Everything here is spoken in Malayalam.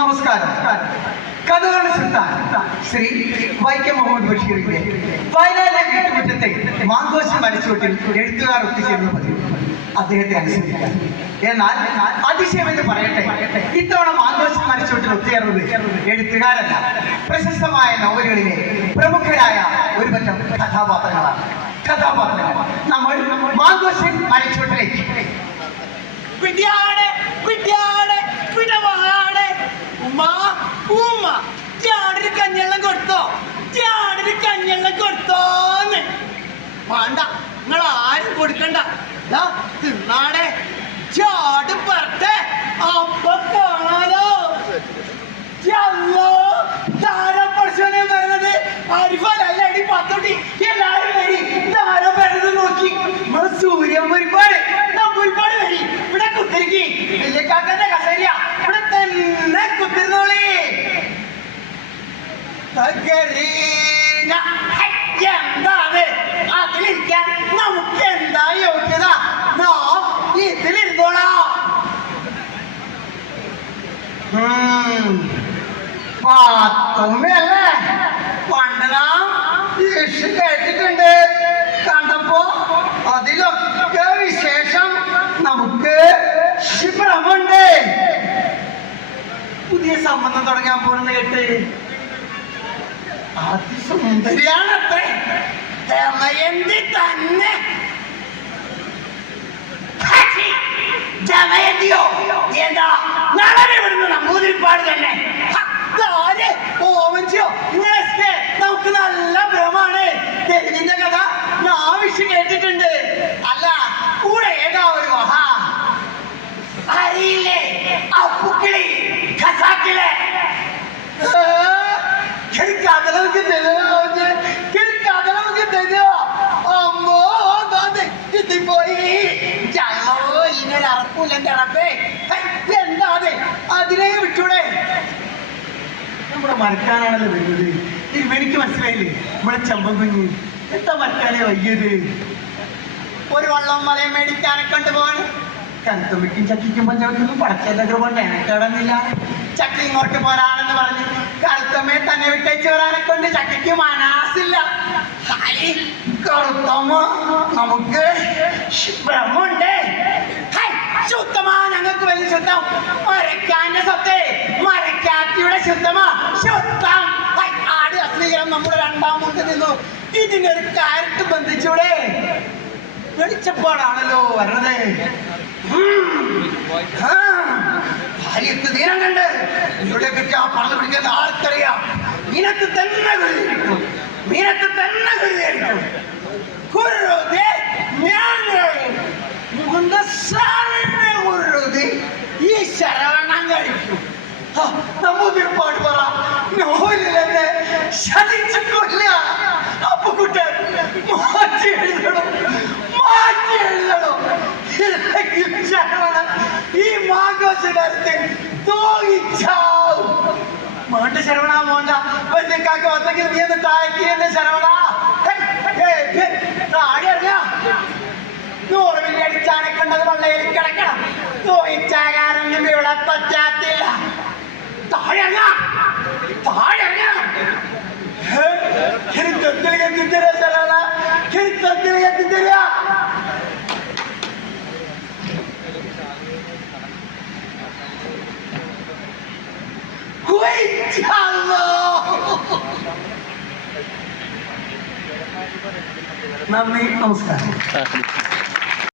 നമസ്കാരം. കഥകളുടെ സുൽത്താൻ ശ്രീ വൈക്കം മുഹമ്മദ് ബഷീറിന്റെ വയനാട്ടിലെ വീട്ടുമുറ്റത്തെ മാങ്കോശി മരച്ചുവട്ടിൽ എഴുത്തുകാർ ഒത്തുചേർന്ന പതിവ് അദ്ദേഹത്തെ അനുസരിക്കാൻ. എന്നാൽ അതിശയം എന്ന് പറയട്ടെ, ഇത്തവണ മാങ്കോശി മരച്ചുവട്ടിൽ ഒത്തുചേർന്നത് എഴുത്തുകാരല്ല, പ്രശസ്തമായ നോവലുകളിലെ പ്രമുഖരായ ഒരുപറ്റം കഥാപാത്രങ്ങൾ. നമ്മൾ മാങ്കോശി മരച്ചുവട്ടിലേക്ക് കഞ്ഞെള്ളം കൊടുത്തോന്ന് വേണ്ട, നിങ്ങൾ ആരും കൊടുക്കണ്ട. തിന്നാടെ ചാട് പറട്ടെ, അപ്പൊ കാണാലോ. താരപ്പശുവിനെ വരുന്നത് അരിഫലടി പത്തോട്ടി എല്ലാരും വരി. താരം വരുന്നത് നോക്കി നമ്മള് സൂര്യൻ ഒരുപാട് വരി. ഇവിടെ കുത്തിരിക്കി വലിയക്കാക്കന്റെ കസേര ഇവിടെ തന്നെ കുത്തിരുന്നോളി. എന്താണ് അതിലിരിക്കാൻ നമുക്ക് എന്താ യോഗ്യത? നാം ഇതിലിരുന്നോളാം. പാത്തമ്മയല്ലേ പണ്ടനാം യേശു കേട്ടിട്ടുണ്ട്. കണ്ടപ്പോ അതിലൊക്കെ വിശേഷം നമുക്ക് ഭ്രമുണ്ട്. പുതിയ സംബന്ധം തുടങ്ങാൻ പോകുന്ന കേട്ട് അതിസുന്ദരിയാണത്രേ ദമയന്തി തന്നെ. ദമയന്തിയോ എന്താ നാളെ ഇവിടുന്ന് നമ്പൂതിരിപ്പാട് തന്നെ. ഓമഞ്ചോ ഇങ്ങനെയൊക്കെ നമുക്ക് നല്ല ഭ്രമാണ്. തെരുവിന്റെ കഥ ഞാൻ ആവശ്യം കേട്ടിട്ടുണ്ട്. അല്ല കൂടെ ഏതാ ഒരു മഹാ അറിയില്ലേ? അപ്പുക്കിളി ഖസാക്കിലെ കഥലൊക്കെ തരുമോ? അമ്മോ പോയി ഇനൊരറപ്പില്ലേ? എന്താ അതിനെ വിട്ടൂടെ? നമ്മുടെ മറക്കാനാണല്ലോ വരുന്നത്. എനിക്ക് മനസ്സിലായില്ലേ? നമ്മുടെ ചമ്പം കുഞ്ഞ് എന്താ മറക്കാനേ വയ്യത്? ഒരു വള്ളം മലയും മേടിക്കാനെ കൊണ്ടുപോവാണ്. കനത്തമ്മയ്ക്കും ചക്കിക്കും പഞ്ചവയ്ക്കും പടച്ചേതൊക്കെ കൊണ്ട് എനക്കടന്നില്ല. ചക്ക ഇങ്ങോട്ട് പോരാണെന്ന് പറഞ്ഞ് കറുത്തമ്മയെ തന്നെ വിട്ടേച്ച് വരാനെ കൊണ്ട് ചക്കയ്ക്ക് മനാസില്ല. കറുത്തമ്മ നമുക്ക് ഭ്രമുണ്ട്. ശുദ്ധമാ, ഞങ്ങൾക്ക് വലിയ ശുദ്ധം. മരക്കാന്റെ സ്വത്തെ മരക്കാറ്റിയുടെ ശുദ്ധമാ ശുദ്ധം. ആട് അശ്ലീകരം നമ്മുടെ രണ്ടാം മുണ്ട് നിന്നു. ഇതിനൊരു കാരറ്റ് ബന്ധിച്ചൂടെ? വെളിച്ചപ്പാടാണല്ലോ വരണത്. ഭാര്യത്ത് ദീനം കണ്ട് ഇവിടെ പറ്റി ആ പറഞ്ഞു പിടിക്കുന്ന ആർക്കറിയാം. മീനത്ത് തന്നെ കരുതിയിരിക്കും. ഈ ശരവണം കഴിക്കും. നമ്മൂതിരിപ്പാട് പറ നോവലിലെന്നെ ശതിച്ചു കൊല്ല. അപ്പൊ കുട്ടൻ മാറ്റി എഴുതണം. ഈ മാങ്കോശകാരത്തിൽ തോന്നിച്ചാവും. മോണ്ട ശരവണ മോണ്ട വലിയക്കാക്ക് വന്നെങ്കിൽ നീ ഒന്ന് താഴേക്ക് എന്നെ ശരവണ താഴെ അറിയാ. 100 മില്ലി അടിച്ചാനെ കണ്ടത് വള്ളയിൽ കിടക്കണം. തോന്നിച്ചാകാരൊന്നും ഇവിടെ പറ്റാത്തില്ല. താഴെ എത്തിത്തരാ ശരവണ, എത്തിത്തരാ. നന്ദി, നമസ്കാരം.